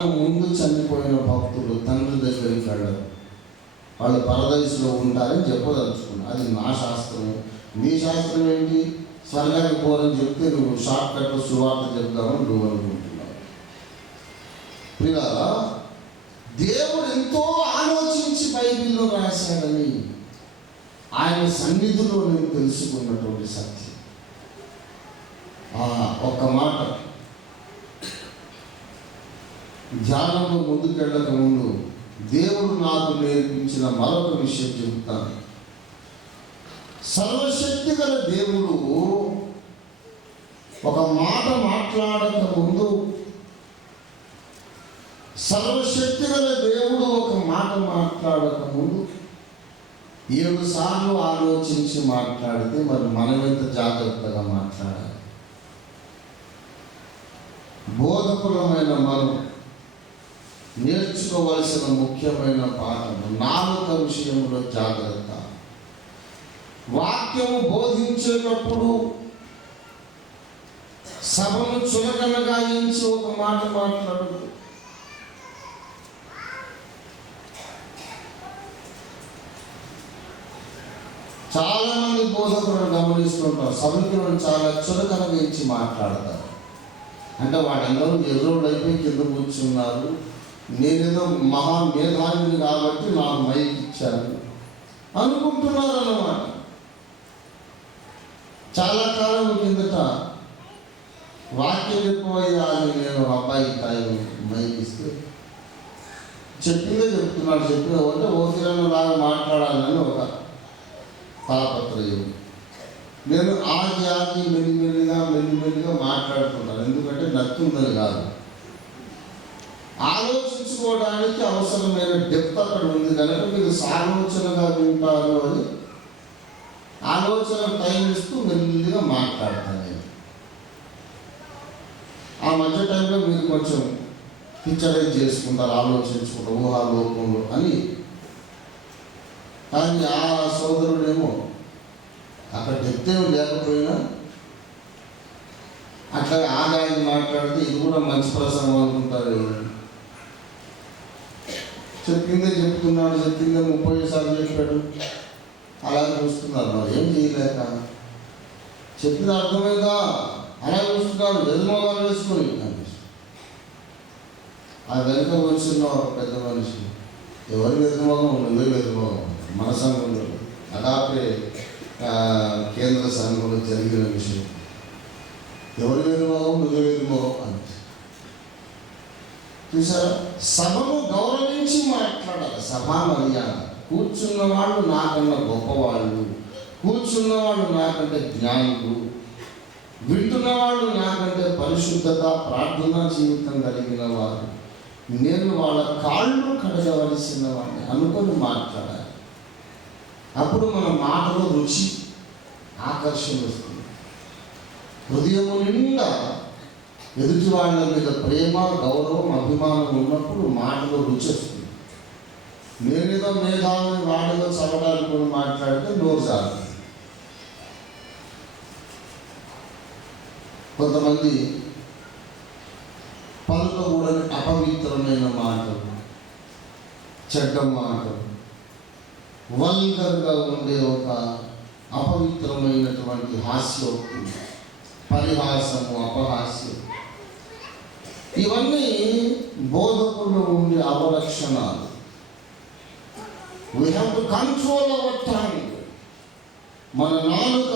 ముందు చనిపోయిన భక్తులు తండ్రి దగ్గరికి వెళ్ళరు, వాళ్ళు పరదేశంలో ఉంటారని చెప్పదలుచుకున్నారు. అది నా శాస్త్రమే. నీ శాస్త్రం ఏంటి? స్వర్గానికి పోరని చెప్తే నువ్వు షార్ట్ కట్లో సువార్త చెప్తామని నువ్వు అనుకుంటున్నావు. పిల్లల దేవుడు ఎంతో ఆలోచించి బైబిల్లో రాశాడని ఆయన సన్నిధిలో నేను తెలుసుకున్నటువంటి సత్యం. ఒక్క మాట ధ్యానంలో ముందుకెళ్ళక ముందు దేవుడు నాకు నేర్పించిన మరొక విషయం చెబుతాను. సర్వశక్తి గల దేవుడు ఒక మాట మాట్లాడక ముందు, సర్వశక్తి గల దేవుడు ఒక మాట మాట్లాడక ముందు 7 సార్లు ఆలోచించి మాట్లాడితే మరి మనం ఎంత జాగ్రత్తగా మాట్లాడాలి? బోధకులమైన మనం నేర్చుకోవలసిన ముఖ్యమైన పాఠం నాలుక విషయంలో జాగ్రత్త. వాక్యము బోధించేటప్పుడు సభను చులకనగా ఎంచి ఒక మాట మాట్లాడదు. చాలా మంది బోధకులను గమనిస్తుంటారు, సభకి చాలా చులకనగా ఎంచి మాట్లాడతారు. అంటే వాళ్ళందరూ ఎదురోళ్ళు అయిపోయి కింద కూర్చున్నారు, నేనేదో మహా మేధావిని కాబట్టి నాకు మైక్ ఇచ్చారు అనుకుంటున్నారు అన్నమాట. చాలా కాలం కిందట వాక్యం ఎక్కువయ్యా అని నేను అబ్బాయి మైక్ ఇస్తే చెప్పిందే చెప్తున్నాడు. చెప్పిన అంటే ఓసిరన్నలాగా మాట్లాడాలని ఒక తాపత్రయం. నేను ఆగి మెల్లిమెల్లిగా మాట్లాడుతున్నాను. ఎందుకంటే నచ్చుందని కాదు, ఆలోచించుకోవడానికి అవసరమైన డెప్త్ అక్కడ ఉంది కనుక మీరు సాలోచనగా వింటారు అని ఆలోచన టైం ఇస్తూ మెల్లిగా మాట్లాడతాను నేను. ఆ మధ్య టైంలో మీరు కొంచెం పిక్చరైజ్ చేసుకుంటారు, ఆలోచించుకుంటారు ఊహాలోకంలో అని. కానీ ఆ సోదరుడేమో అక్కడ డెప్త్ ఏమి లేకపోయినా అట్లా ఆగాయని మాట్లాడితే ఇది కూడా మంచి ప్రసంగం అనుకుంటారు. చెప్పిందే చెప్తున్నాడు, చెప్పిందే 30 సార్లు చెప్పాడు, అలా చూస్తున్నారు. మరి ఏం చేయలేక చెప్పిన అర్థమైందా? అలా చూస్తున్నాడు, వెలుమోగాలు వేసుకొని. ఆ వెనుక వచ్చిన ఒక పెద్ద మనిషి, ఎవరి వెలుమోగం? నువ్వే వెలుమోగం. మన సంఘంలో అదాపే కేంద్ర సంఘంలో జరిగిన విషయం. ఎవరి వెలుమోగం? నువ్వే వెలుమోగం అని. చూసారా? సభను గౌరవించి మాట్లాడాలి. సభా మర్యాద. కూర్చున్న వాళ్ళు నాకన్నా గొప్పవాళ్ళు, కూర్చున్న వాళ్ళు నాకంటే జ్ఞానులు, వింటున్న వాళ్ళు నాకంటే పరిశుద్ధత ప్రార్థనా జీవితం కలిగిన వారు, నేను వాళ్ళ కాళ్ళు కడగవలసిన వాడిని అనుకొని మాట్లాడాలి. అప్పుడు మన మాటలో రుచి, ఆకర్షణ వస్తుంది. హృదయము నిండా ఎదుటి వాళ్ళ మీద ప్రేమ, గౌరవం, అభిమానం ఉన్నప్పుడు మాటలో రుచి వస్తుంది. నేనేదో మేధావిని వాడిలో చదవడానికి కూడా మాట్లాడితే నోరు సాగుతుంది. కొంతమంది పలుకకూడని అపవిత్రమైన మాటలు, చెడ్డ మాటలు, వల్గర్గా ఉండే ఒక అపవిత్రమైనటువంటి హాస్యోక్తి, పరిహాసము, అపహాస్యం, ఇవన్నీ బోధకుల్లో ఉండే అవలక్షణాలు. We have to control our tongue. మన నాలుక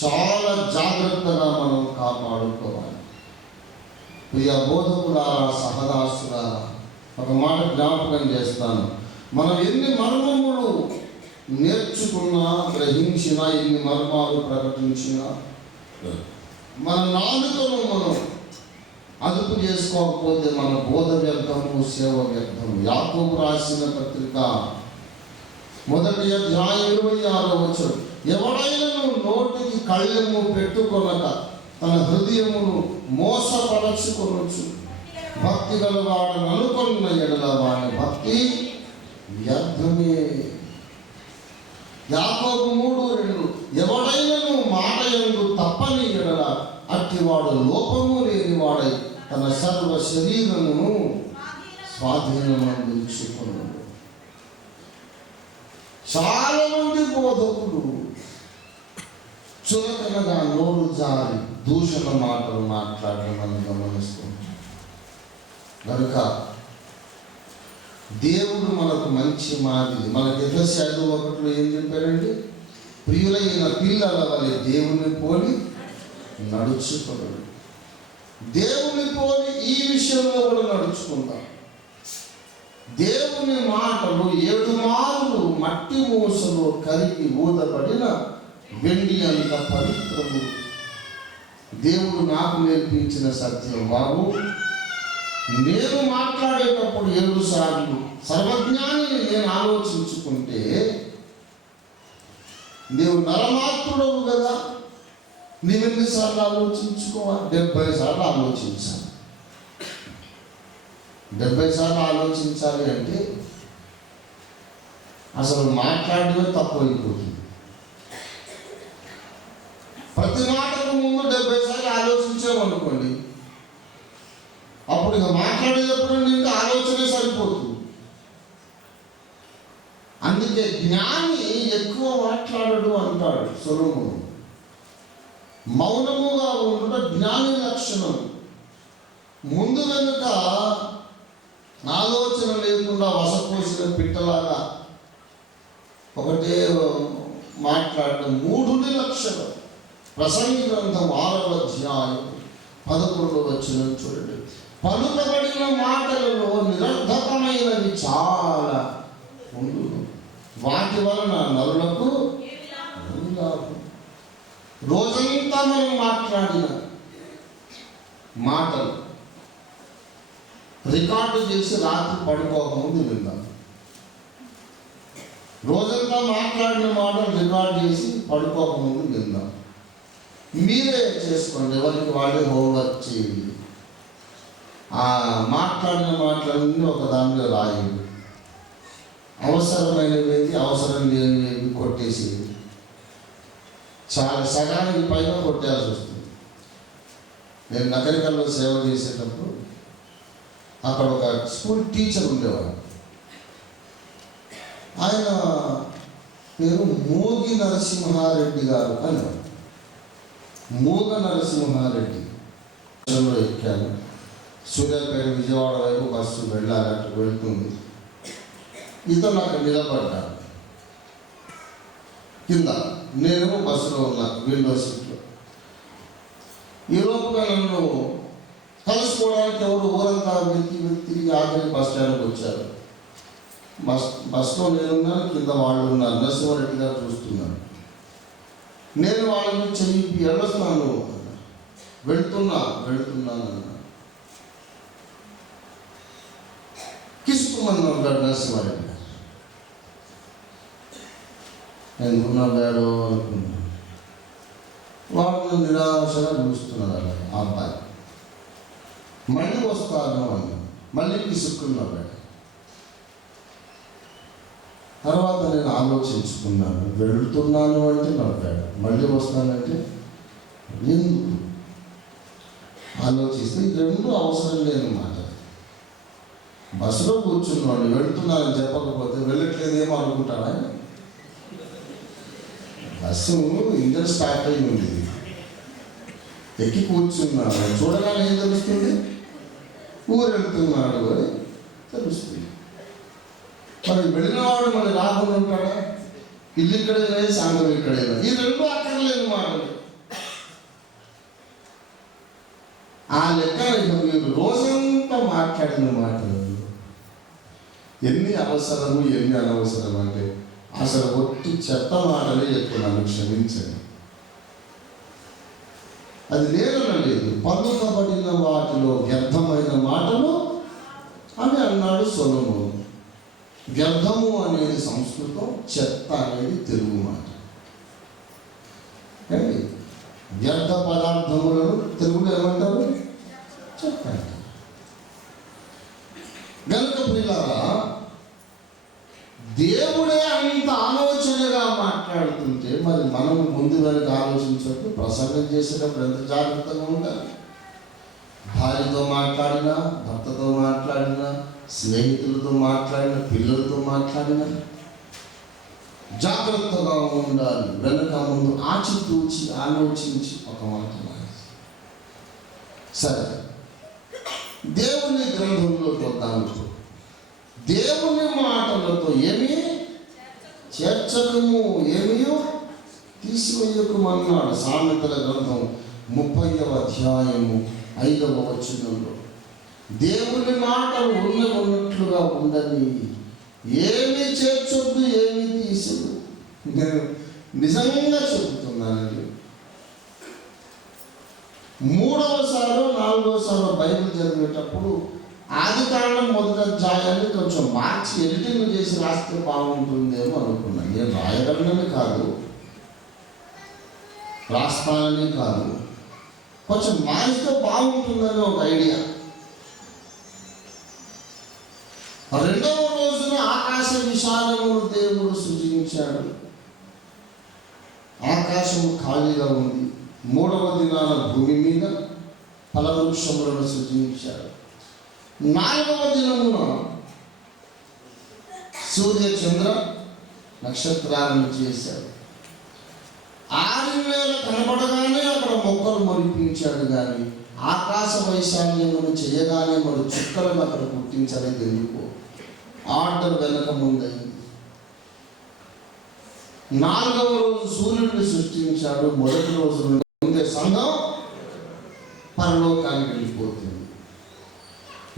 చాలా జాగ్రత్తగా మనం కాపాడుకోవాలి. ప్రియ బోధకులారా, సహదాసులారా, ఒక మాట జ్ఞాపకం చేస్తాను. మనం ఎన్ని మర్మములు నేర్చుకున్నా, గ్రహించినా, ఎన్ని మర్మాలు ప్రకటించినా, మన నాలుకను మనం అదుపు చేసుకోకపోతే మన బోధ వ్యర్థము, సేవ వ్యర్థము. యాకోబు రాసిన పత్రిక 1వ అధ్యాయం 26వ వచనం, ఎవడైనా నోటికి కళ్ళెము పెట్టుకొనక తన హృదయమును మోసపరచుకొనొచ్చు, భక్తి గలవాడని అనుకున్న ఎడల వాడి భక్తి వ్యర్థమే. యాకోబు 3:2, ఎవడైనా మాట యందు తప్పని ఎడల అట్టివాడు లోపము లేని వాడై తన సర్వ శరీరమును స్వాధీనమందించుకున్నాడు. చాలా మంది బోధకులు చులకనగా నోరు జారి దూషణ మాటలు మాట్లాడడం మనం గమనిస్తున్నాం. కనుక దేవుడు మనకు మంచి మాదిరి. మనకి ఎఫెసీయులు 1:1 ఏం చెప్పారండి? ప్రియులైన పిల్లల వలె దేవుని పోలి నడుచుకోడు. దేవుని పోలి ఈ విషయంలో కూడా నడుచుకుంటాం. దేవుని మాటలు 7 మార్లు మట్టి మూసలో కరిగి ఊదబడిన వెండి అంత పవిత్రము. దేవుడు నాకు నేర్పించిన సత్యం బాబు, నేను మాట్లాడేటప్పుడు 7 సార్లు సర్వజ్ఞానిని నేను ఆలోచించుకుంటే, నీవు నరమాత్రుడవు కదా, నీవెన్నిసార్లు ఆలోచించుకోవాలి? 70 సార్లు ఆలోచించాలి. 70 సార్లు ఆలోచించాలి అంటే అసలు మాట్లాడమే తప్పైపోతుంది. ప్రతి మాటకు ముందు 70 సార్లు ఆలోచించామనుకోండి, అప్పుడు ఇక మాట్లాడేటప్పుడు ఇంకా ఆలోచనే సరిపోతుంది. అందుకే జ్ఞాని ఎక్కువ మాట్లాడడు అంటాడు సొలొమోను. మౌనముగా ఉండుట జ్ఞాని లక్షణం. ముందు వెనుక ఆలోచన లేకుండా వసపోసిన పిట్టలాగా ఒకటే మాట్లాడడం మూఢుని లక్షణం. ప్రసంగి గ్రంథం 6వ అధ్యాయం 11వ వచనం చూడండి. పలుకబడిన మాటలలో నిరర్ధకమైనవి చాలా ఉండు, వాటి వలన నరులకు లాభం. రోజంతా మనం మాట్లాడిన మాటలు రికార్డు చేసి రాత్రి పడుకోకముందు విందాం. రోజంతా మాట్లాడిన మాటలు రికార్డు చేసి పడుకోకముందు విందాం. మీరే చేసుకోండి, ఎవరికి వాళ్ళే హోంవర్క్ చేయండి. ఆ మాట్లాడిన మాటలన్నీ ఒక దానిలో రాయండి. అవసరమైనవి అవసరం లేనివి కొట్టేసేది. చాలా సగానికి పైగా కొట్టాల్సి వస్తుంది. నేను నగరికల్లో సేవ చేసేటప్పుడు అక్కడ ఒక స్కూల్ టీచర్ ఉండేవాడు. ఆయన పేరు మూగి నరసింహారెడ్డి గారు అని. మూగ నరసింహారెడ్డి ఎక్కాను. సూర్యాపేట విజయవాడ వైపు బస్సు వెళ్ళాలంటే వెళ్తుంది. ఇతను అక్కడ నిలబడ్డాడు కింద. నేను బస్సులో ఉన్నా, విండో సీట్లో. ఈలోపుగా నన్ను కలుసుకోవడానికి ఎవరు ఊరంతా తిరిగి ఆఖరి బస్ స్టాండ్కి వచ్చారు. బస్లో నేనున్నాను, కింద వాళ్ళు ఉన్నారు. నరసింహారెడ్డి గారు చూస్తున్నాను. నేను వాళ్ళని చెయ్యి వెళ్ళొస్తున్నాను, వెళ్తున్నాను అన్నా. కిసుకుమని ఉంటాడు నరసింహారెడ్డి గారు. ఎందుకున్నా వేడో అనుకున్నాను. వాళ్ళు నిరాశగా చూస్తున్నారు అలా. ఆ అబ్బాయి మళ్ళీ వస్తాను అని మళ్ళీ కిసుక్కున్నాడు. తర్వాత నేను ఆలోచించుకున్నాను. వెళ్తున్నాను అంటే నవ్వాడు, మళ్ళీ వస్తానంటే ఎందుకు ఆలోచిస్తే ఈ 2 అవసరం లేని మాట. బస్సులో కూర్చున్నాడు, వెళ్తున్నానని చెప్పకపోతే వెళ్ళట్లేదేమో అనుకుంటాడా? బస్సు ఇంజన్ స్టార్ట్ అయి ఉంది, ఎక్కి కూర్చున్నాడు. చూడగానే ఏం తెలుస్తుంది? ఊరు వెళ్తున్నాడు అని తెలుస్తుంది. మరి వెళ్ళినవాడు మరి రాకుండా ఉంటాడా? ఇల్లు ఇక్కడైనా సంఘం ఇక్కడైనా. ఈ 2 అక్కర్లేని మాటలు. ఆ లెక్క మీరు రోజంతా మాట్లాడిన మాటలు ఎన్ని అవసరము ఎన్ని అనవసరం అంటే అసలు ఒట్టి చెత్త మాటలే ఎక్కువ. నన్ను క్షమించండి, అది లేదు. పలుకబడిన వాటిలో వ్యర్థమైన మాటలు అని అన్నాడు సొలొమోను. వ్యర్థము అనేది సంస్కృతం, చెత్త అనేది తెలుగు మాట. వ్యర్థ పదార్థములను తెలుగులో ఏమంటారు? చెత్త అంటారు. గనుక ప్రియులారా, దేవుడే అంత ఆలోచనగా మాట్లాడుతుంటే మరి మనం ముందు వెనక ఆలోచించినప్పుడు ప్రసంగం చేసేటప్పుడు ఎంత జాగ్రత్తగా ఉండాలి. భార్యతో మాట్లాడినా, భర్తతో మాట్లాడినా, స్నేహితులతో మాట్లాడినా, పిల్లలతో మాట్లాడినా జాగ్రత్తగా ఉండాలి. వెనక ముందు ఆచితూచి ఆలోచించి ఒక మాట. సరే, దేవుని గ్రంథంలోకి వద్దాము. దేవుని మాటలతో ఏమీ చేర్చకము, ఏమీయో తీసివేయకమన్నాడు. సామెతల గ్రంథం 30వ అధ్యాయము 5వ వచనంలో దేవుని మాటలు ఉన్నట్లుగా ఉండని, ఏమీ చేర్చొద్దు, ఏమీ తీసదు. నేను నిజంగా చెబుతున్నానండి. 3వసారో 4వసారో బైబిల్ చదివేటప్పుడు ఆదికాండం మొదటి అధ్యాయాన్ని కొంచెం మార్చి ఎడిటింగ్ చేసి రాస్తే బాగుంటుందేమో అనుకున్నాను. నేను రాయగలనని కాదు, రాస్తానని కాదు, కొంచెం మారిస్తే బాగుంటుందని ఒక ఐడియా. 2వ రోజున ఆకాశ విశాలమును దేవుడు సృజించాడు. ఆకాశము ఖాళీగా ఉంది. 3వ దినాన భూమి మీద ఫలవృక్షములను సృజించాడు. 4వ దినమున సూర్య చంద్ర నక్షత్రాలను చేశాడు. 6 వేల కనబడగానే అక్కడ మొక్కలు మొలిపించాడు. కానీ ఆకాశ వైశాల్యమును చేయగానే మరి చుక్కలను అక్కడ పుట్టించలేదు. ఎందుకు? ఆర్డర్ వెనక ముందైంది. 4వ రోజు సూర్యుడిని సృష్టించాడు. మొదటి రోజు నుండి సంఘం పరలోకానికి వెళ్ళిపోతుంది.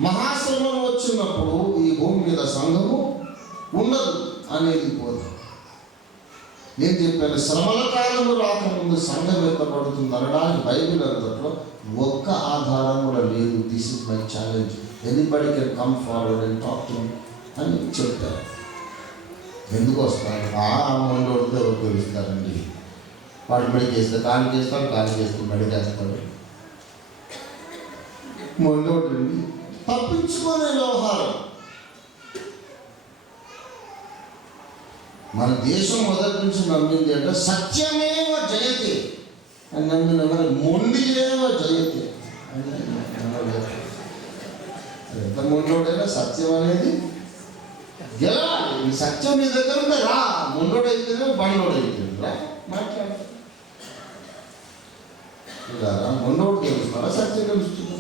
మహాశ్రమం వచ్చినప్పుడు ఈ భూమి మీద సంఘము ఉండదు అనేది పోదు. నేను చెప్పాను, శ్రమల కాలము రాకముందు సంఘం ఎత్తబడుతుంది అనడానికి బైబిల్ అంతట్లో ఒక్క ఆధారం కూడా లేదు. This is my challenge, anybody can come forward and talk to me అని చెప్పారు. ఎందుకు వస్తారు? ముందు వడితే ఎవరు తెలుస్తారండి. వాడు బడి చేస్తే కాలు చేస్తాడు, కాలు చేస్తే బడి చేస్తాడు. మొండోడండి తప్పించుకునే వ్యవహారం. మన దేశం మొదటి నుంచి నమ్మింది అంటే సత్యమేవ జయతే అని నమ్మిన మరి మొండియేవ జయతే ఎంత మొండోడైనా సత్యం అనేది గెలవాలి. ఈ సత్యం మీ దగ్గర ఉంటే రా, మొండోడైతేనే బండోడైతే రా మాట్లాడు. మొండోడు గెలుస్తారా, సత్యం గెలుస్తుందా?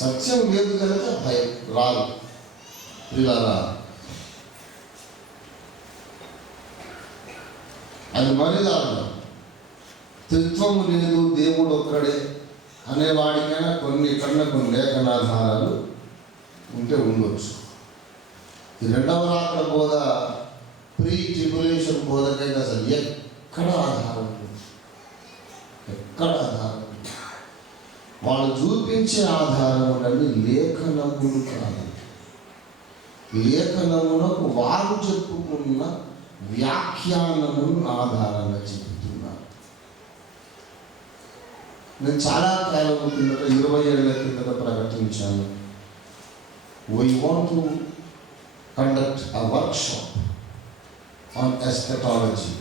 సత్యం లేదు కనుక భయం రాదు. పిల్లరా, అది మరి దారుణం. త్రిత్వము లేదు, దేవుడు ఒక్కడే అనేవాడికైనా కొన్ని లేఖనాధారాలు ఉంటే ఉండొచ్చు. ఈ 2వ రాకడ బోధ, ప్రీ ట్రిబ్యులేషన్ బోధకైతే అసలు ఎక్కడ ఆధారం లేదు, ఎక్కడ ఆధారం. వాళ్ళు చూపించే ఆధారములన్నీ లేఖనములు కాదు. లేఖనములకు వారు చెప్పుకున్న వ్యాఖ్యానమును ఆధారంగా చెబుతున్నారు. నేను చాలా కాలం కిందట 20 ఏళ్ల కిందట ప్రకటించాను, we want to conduct a workshop on eschatology.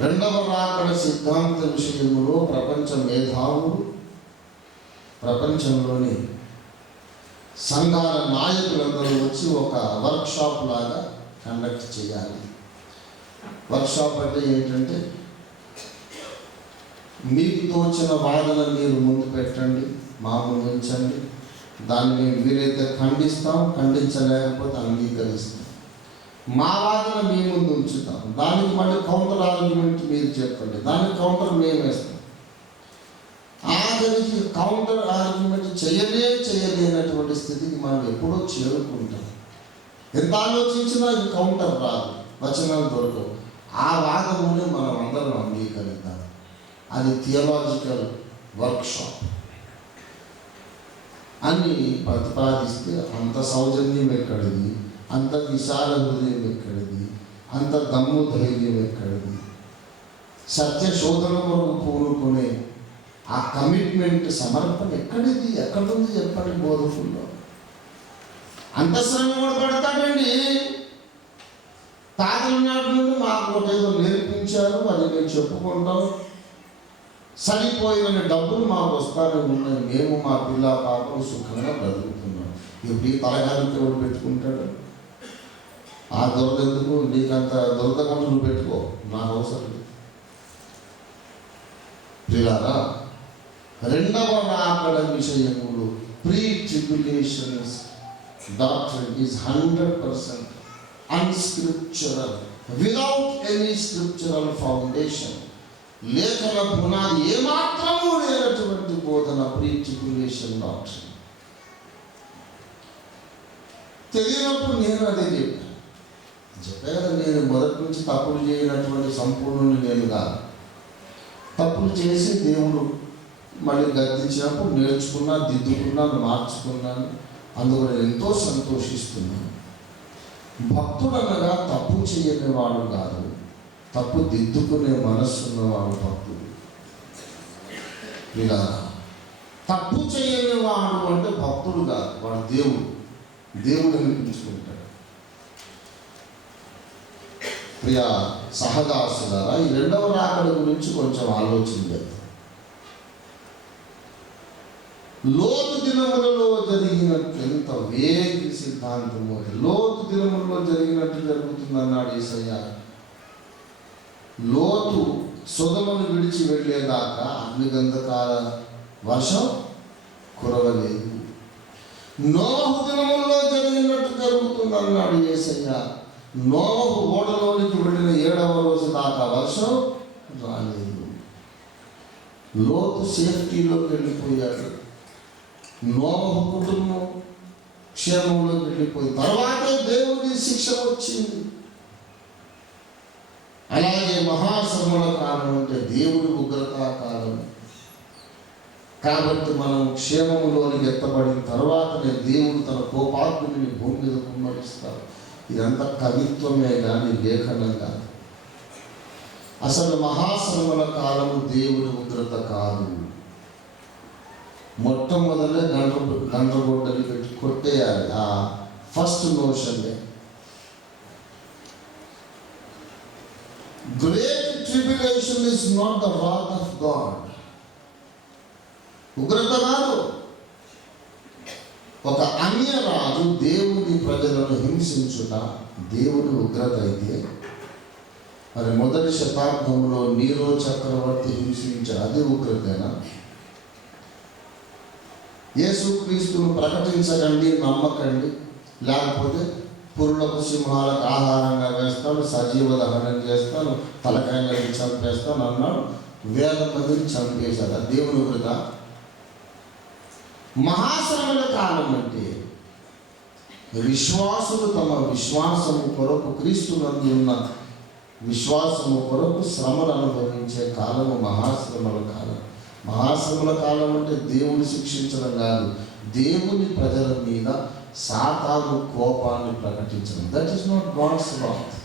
2వ రాకడ సిద్ధాంత విషయంలో ప్రపంచ మేధావులు, ప్రపంచంలోని సంఘాల నాయకులందరూ వచ్చి ఒక వర్క్షాప్ లాగా కండక్ట్ చేయాలి. వర్క్షాప్ అంటే ఏంటంటే, మీకు తోచిన వాదన మీరు ముందు పెట్టండి, మా ముందు ఉంచండి. దాన్ని మేము వీలైతే ఖండిస్తాం, ఖండించలేకపోతే అంగీకరిస్తాం. మా వాదన మీ ముందు ఉంచుతాం, దానికి మళ్ళీ కౌంటర్ ఆర్గ్యుమెంట్ మీరు చెప్పండి, దానికి కౌంటర్ మేము వేస్తాం. ఆఖరికి కౌంటర్ ఆర్గ్యుమెంట్ చేయలేనటువంటి స్థితికి మనం ఎప్పుడో చేరుకుంటాం. ఎంత ఆలోచించినా ఇది కౌంటర్ రాదు, వచనాలు దొరకవు. ఆ వాదముని మనం అందరం అంగీకరిద్దాం. అది థియలాజికల్ వర్క్షాప్ అని ప్రతిపాదిస్తే అంత సౌజన్యం ఎక్కడిది, అంత విశాల హృదయం ఎక్కడిది, అంత దమ్ము ధైర్యం ఎక్కడిది? సత్య శోధన కొరకు పూనుకునే ఆ కమిట్మెంట్, సమర్పణ ఎక్కడిది, ఎక్కడుంది చెప్పండి బోధకుల్లో? అంత శ్రమ కూడా పడతాడండి. తాతల నాటి నుండి మాకు ఒకటేదో నేర్పించారు, అది మేము చెప్పుకుంటాం. సరిపోయిన డబ్బులు మాకు వస్తానే ఉన్నాయి, మేము మా పిల్ల పాపలు సుఖంగా బ్రతుకుతున్నాం. ఇప్పుడు ఈ తలగాలికి ఎవరు పెట్టుకుంటాడు? ఆ దొరద ఎందుకు? నీకంత దొరదకుండా నువ్వు పెట్టుకో, నాకు అవసరం లేదు. పిల్లారా, రెండవ రాకడ విషయములు pre tribulations doctrine is 100% unscriptural without any scriptural foundation. లేఖన పునాది ఏమాత్రమూ లేనటువంటి బోధన ప్రీ ట్రిబ్యులేషన్ డాక్ట్రిన్. తెలియనప్పుడు నేను అదే చెప్పాను. నేను మొదటి నుంచి తప్పులు చేయనటువంటి సంపూర్ణుని నేను కాదు. తప్పులు చేసి దేవుడు మళ్ళీ గద్దించినప్పుడు నేర్చుకున్నా, దిద్దుకున్నాను, మార్చుకున్నాను. అందుకు నేను ఎంతో సంతోషిస్తున్నాను. భక్తుడు అనగా తప్పు చేయని వాడు కాదు, తప్పు దిద్దుకునే మనస్సు ఉన్నవాడు భక్తుడు. ఇలా తప్పు చేయని వాడు అంటే భక్తుడు కాదు, వాడు దేవుడు అనిపించుకుంటాడు. ప్రియ సహదాసులారా, ఈ రెండవ రాకడ గురించి కొంచెం ఆలోచన చేద్దాం. లోతు దినములలో జరిగినట్టు ఎంత వేగి సిద్ధాంతము, లోతు దినములలో జరిగినట్టు జరుగుతుందన్నాడు యేసయ్య. లోతు సొదొమను విడిచి వెళ్ళేదాకా అగ్నిగంధకాల వర్షం కురవలేదు. నోవహు దినములలో జరిగినట్టు జరుగుతుందన్నాడు యేసయ్య. నోవహు ఓడలోనికి వెళ్ళిన 7వ రోజు దాకా వర్షం రాలేదు. లోతు సేఫ్టీలోకి వెళ్ళిపోయాడు. నోవహు కుటుంబం క్షేమంలోకి వెళ్ళిపోయి తర్వాత దేవుని శిక్ష వచ్చింది. అలాగే మహాశ్రమల కాలం అంటే దేవుడి ఉగ్రతా కాలం. కాబట్టి మనం క్షేమంలోనికి ఎత్తబడిన తర్వాతనే దేవుడు తన కోపాగ్నిని భూమి మీద కుమ్మరిస్తాడు. ఇదంతా కవిత్వమే కానీ లేఖనం కాదు. అసలు మహాశ్రమల కాలము దేవుడి ఉగ్రత కాదు. మొట్టమొదలే గండ్రగొడ్డలి పెట్టి కొట్టేయాలి. ఆ ఫస్ట్ నోషన్లే. Great tribulation is not the wrath of God. ఉగ్రత కాదు. ఒక అన్యరాజు దేవుని ప్రజలను హింసించుట దేవుని ఉగ్రత అయితే, మరి మొదటి శతాబ్దంలో నీరో చక్రవర్తి హింసించాడు, అది ఉగ్రతేనా? యేసుక్రీస్తును ప్రకటించకండి, నమ్మకండి, లేకపోతే పురులకు సింహాలకు ఆహారంగా వేస్తాను, సజీవ దహనం చేస్తాను, తలకాయలను చంపేస్తాను అన్నాడు. 1000 మందిని చంపేశాడు. అది దేవుని ఉగ్రత. మహాశ్రమల కాలం అంటే విశ్వాసులు తమ విశ్వాసము కొరకు, క్రీస్తునందు ఉన్న విశ్వాసము కొరకు శ్రమలు అనుభవించే కాలము మహాశ్రమల కాలం. మహాశ్రమల కాలం అంటే దేవుని శిక్షించడం కాదు, దేవుని ప్రజల మీద సాతాను కోపాన్ని ప్రకటించడం. దట్ ఈస్ నాట్ గాడ్స్ రాత్.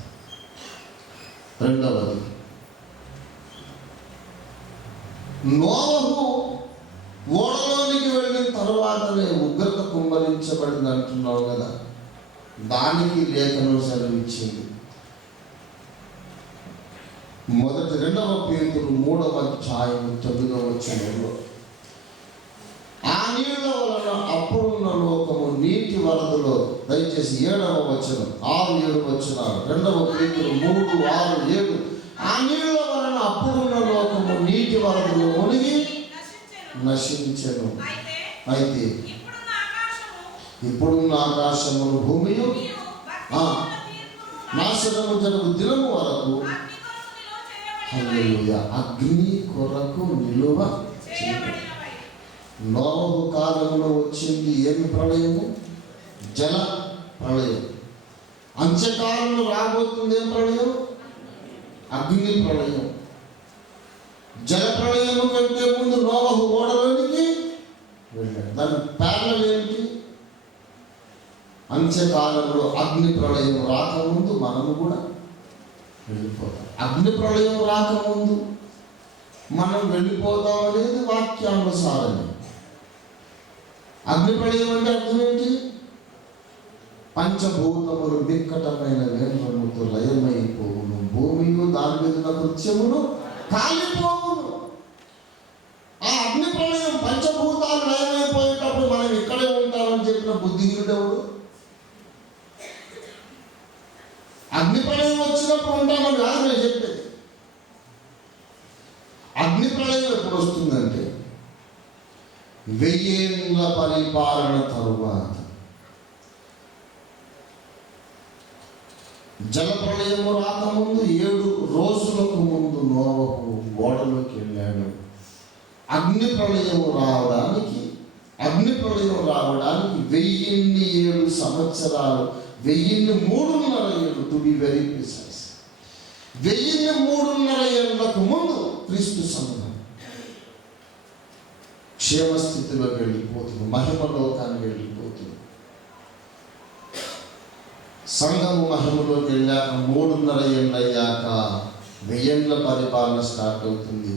రెండవది, నోవహు ఓడలోనికి వెళ్ళిన తర్వాతనే ఉగ్రత కుమ్మరించబడింది అంటున్నావు కదా, దానికి లేఖనం సెలవిచ్చింది. 2 పేతురు 3వ అధ్యాయం 9వ వచనంలో, ఆ నీళ్ల వలన అప్పుడున్న లోకము నీటి వరదలో, దయచేసి 7వ వచనం 6-7 వచనాలు, 2 పేతురు 3, 6, 7, ఆ నీళ్ల వలన అప్పుడున్న లోకము నీటి వరదలో మునిగి నశించెను. అయితే ఇప్పుడున్న ఆకాశమును భూమియు నాశనము జరుగు దినము వరకు అగ్ని కొరకు నిలువ చేయబడినవి. నోవహు కాలంలో వచ్చింది ఏమి ప్రళయము? జల ప్రళయం. అంత్యకాలంలో రాబోతుంది ఏం ప్రళయం? అగ్ని ప్రళయం. జల ప్రళయం కంటే ముందు నోవహు ఓడలోనికి వెళ్ళాడు. దాని ప్యారలల్ ఏంటి? అంత్యకాలంలో అగ్ని ప్రళయం రాకముందు మనము కూడా వెళ్ళిపోతాం. అగ్ని ప్రళయం రాకముందు మనం వెళ్ళిపోతాం అనేది వాక్యానుసారమే. అగ్ని ప్రళయం అంటే అర్థం ఏంటి? పంచభూతములు వికటమైన వేణుతో లయమైపోవును, భూమియు దాని మీద ఉన్న కృత్యమును కాలిపోవును. 2 పేతురు 3, 6, 7 ఎప్పుడు ఉంటామని కాదు నేను చెప్పేది. అగ్ని ప్రళయం ఎప్పుడు వస్తుందంటే 1000 ఏళ్ల పరిపాలన తరువాత. జలప్రళయము రాకముందు 7 రోజులకు ముందు నోవహు ఓడలోకి వెళ్ళాడు. అగ్ని ప్రళయం రావడానికి 1007 సంవత్సరాలు, 1003.5 ఏళ్ళు, టు బి వెరీ ప్రిసైజ్. 1003.5 ఏళ్లకు ముందు క్రీస్తు సంఘం క్షేమస్థితిలోకి వెళ్ళిపోతుంది, మహిమలోకానికి వెళ్ళిపోతుంది. సంఘము మహిమలోకి వెళ్ళాక 3.5 ఏళ్ళు అయ్యాక 1000 ఏళ్ల పరిపాలన స్టార్ట్ అవుతుంది.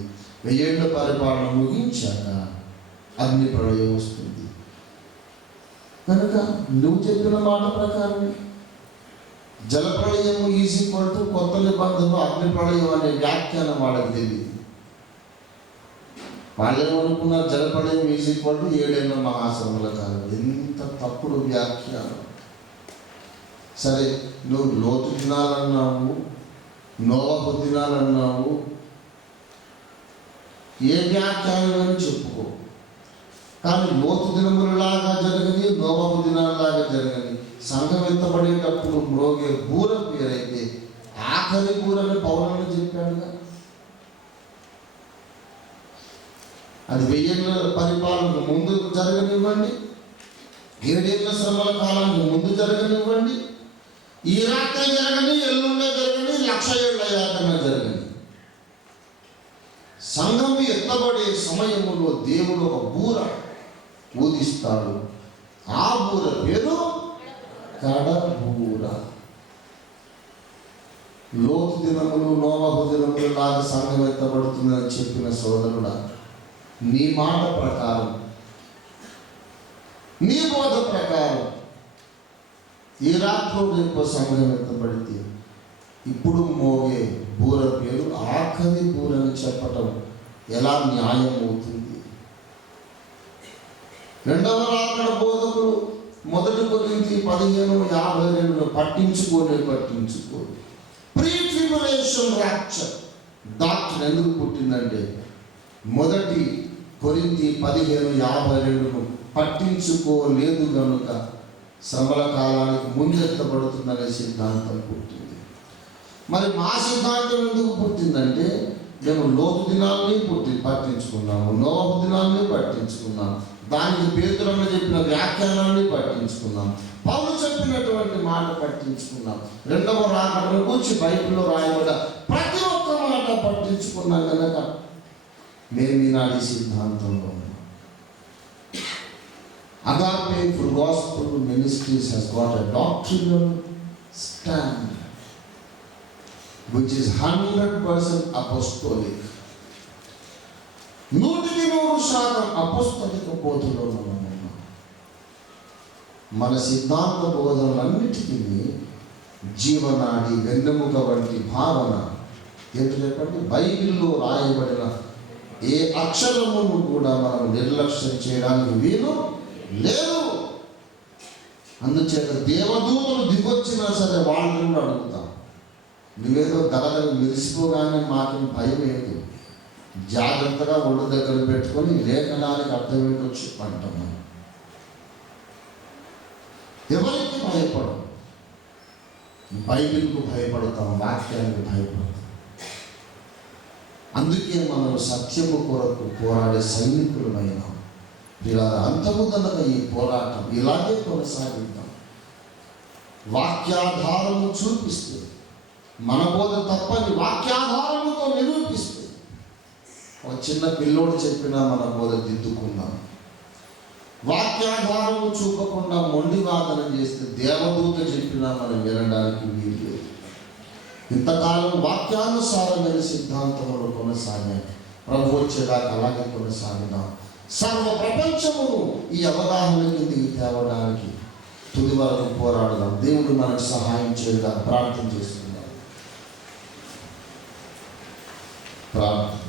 1000 ఏళ్ల పరిపాలన ముగించాక అగ్ని ప్రళయం వస్తుంది. కనుక నువ్వు చెప్పిన మాట ప్రకారం జలప్రళయం ఈజ్ ఈక్వల్ టు కొత్త నిబంధనలు అగ్ని ప్రళయం అనే వ్యాఖ్యానం వాళ్ళకి తెలియదు. వాళ్ళేమనుకున్నారు జలప్రళయం ఈజ్ ఈక్వల్ టు 7 ఏళ్ల మహాశ్రమల కాలం. ఎంత తప్పుడు వ్యాఖ్యానం. సరే, నువ్వు లోతు దినాలన్నావు, నోవహు దినాలన్నావు, ఏ వ్యాఖ్యానం అని చెప్పుకో. కానీ లోతు దినములలాగా జరగని, నోవహు దినాలలాగా జరగని. సంఘం ఎత్తబడేటప్పుడు మ్రోగే బూర పేరైతే ఆఖరి బూరని పౌరులను చెప్పాడుగా. అది 1000 ఏళ్ల పరిపాలనకు ముందు జరగనివ్వండి, 7 ఏళ్ల శ్రమల కాలానికి ముందు జరగనివ్వండి, ఈ రాత్రి జరగని, ఎల్లుండే జరగని, 1,00,000 ఏళ్ళ యాత్రమే జరగని. సంఘం ఎత్తబడే సమయంలో దేవుడు ఒక బూర ఊదిస్తాడు. ఆ బూర పేరు కడబూర. లోతు దినములు, నోవహు దినములు లాగా సంఘం ఎత్తబడుతుందని చెప్పిన సోదరుడా, నీ మాట ప్రకారం, నీ బోధ ప్రకారం ఈ రాత్రి రేపు సంఘం ఎత్తబడితే ఇప్పుడు మోగే బూర పేరు ఆఖరి బూరని చెప్పటం ఎలా న్యాయం అవుతుంది? 2వ రాకడ బోధకుడు 1 కొరింథీ 15:52 పట్టించుకో. ప్రీ ట్రిబులేషన్ రాప్చర్ డాక్టర్ ఎందుకు పుట్టిందంటే 1 కొరింథీ 15:52 పట్టించుకోలేదు కనుక శ్రమల కాలానికి ముందెత్తబడుతుందనే సిద్ధాంతం పుట్టింది. మరి మా సిద్ధాంతం ఎందుకు పుట్టిందంటే మేము లోతు దినాల్ని పట్టించుకున్నాము, నోవహు దినాల్ని పట్టించుకున్నాము, దానికి పేతురన్న చెప్పిన వ్యాఖ్యానాన్ని పట్టించుకున్నాం, పౌలు చెప్పినటువంటి మాట పట్టించుకున్నాం, 2వ రాకడను గురించి బైబిల్లో రాయబడ్డ ప్రతి ఒక్క మాట పట్టించుకున్నాం కనుక మేము ఈనాటి సిద్ధాంతంలో ఉన్నాం. Agape for Gospel Ministries has got a doctrinal stand which is 100% apostolic. 100% అపోస్తలిక బోధలో మనం ఉన్నాం. మన సిద్ధాంత బోధనలన్నిటికీ జీవనాడి, వెన్నెముక వంటి భావన ఏంటి చెప్పండి? బైబిల్లో రాయబడిన ఏ అక్షరమును కూడా మనం నిర్లక్ష్యం చేయడానికి వీలు లేదు. అందుచేత దేవదూతలు దిగొచ్చినా సరే వాళ్ళని కూడా అడుగుతాం. నువ్వేదో దగదగ మెరిసిపోగానే మాకు భయం లేదు, జాగ్రత్తగా ఒళ్ళు దగ్గర పెట్టుకొని లేఖనానికి అర్థం ఏంటో చెప్పంటాం. ఎవరికి భయపడం? బైబిల్కు భయపడతాం, వాక్యానికి భయపడతాం. అందుకే మనం సత్యము కొరకు పోరాడే సైనికులమైన ఇలా అంతముదనగా ఈ పోరాటం ఇలాగే కొనసాగిద్దాం. వాక్యాధారము చూపిస్తే, మన బోధ తప్పని వాక్యాధారముతో నిరూపిస్తే, ఒక చిన్న పిల్లోడు చెప్పినా మన బోధ దిద్దుకుందాం. వాక్యాధారము చూపకుండా మొండి వాదన చేస్తే దేవదూత చెప్పినా మనం వినడానికి వీలు లేదు. ఇంతకాలం వాక్యానుసారమైన సిద్ధాంతములు కొనసాగాయి. ప్రభు వచ్చేదాకా అలాగే కొనసాగుదాం. సర్వ ప్రపంచమును ఈ అవగాహన కిందికి తేవడానికి తుది వరకు పోరాడదాం. దేవుడు మనకు సహాయం చేయగా ప్రార్థన చేస్తున్నాం. ప్రార్థన.